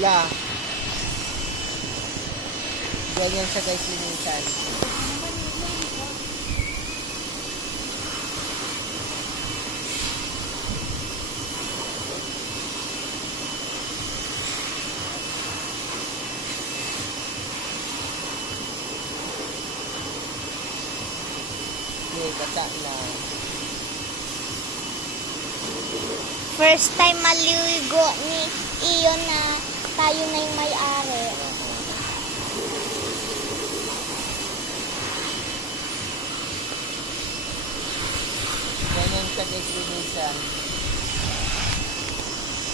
La. Ganyan siya guys, linisan. Okay, kata na. First time maligo ni Iyon na tayo na yung may-ari. Ganyan siya guys, linisan.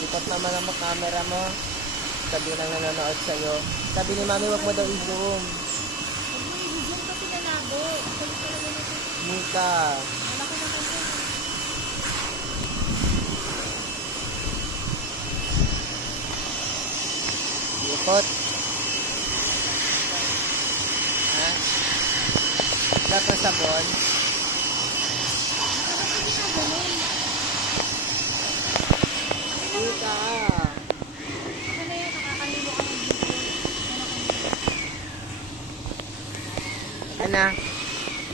Ikot naman ang camera mo. Sabi nang nanonood sa'yo. Sabi ni mami, wag mo daw i-zoom. Zoom kasi nalabo. Actually pala yun ito. Mika. Malaki naman yun. Ikot. Ha? Dapat sabon. Mika. Ano na yun? Nakakalilo ka ng video. Ano?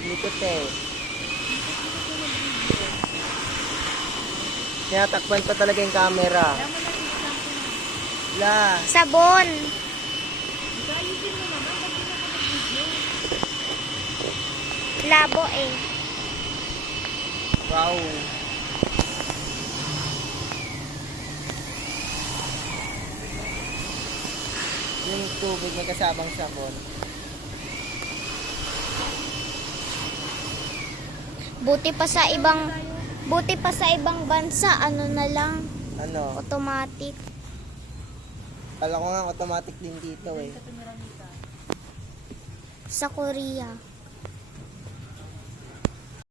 Ikot eh. Tinatakpan pa talaga yung camera. Alam mo na yung exam ko na. La. Sabon. Ayusin mo naman. Ba't hindi ako nag-video? Labo eh. Wow. Yung tubig may kasabang sabon. Buti pa sa ibang bansa, ano na lang, Ano? automatic. Kala ko nga automatic din dito eh. Sa tumira nito. Sa Korea.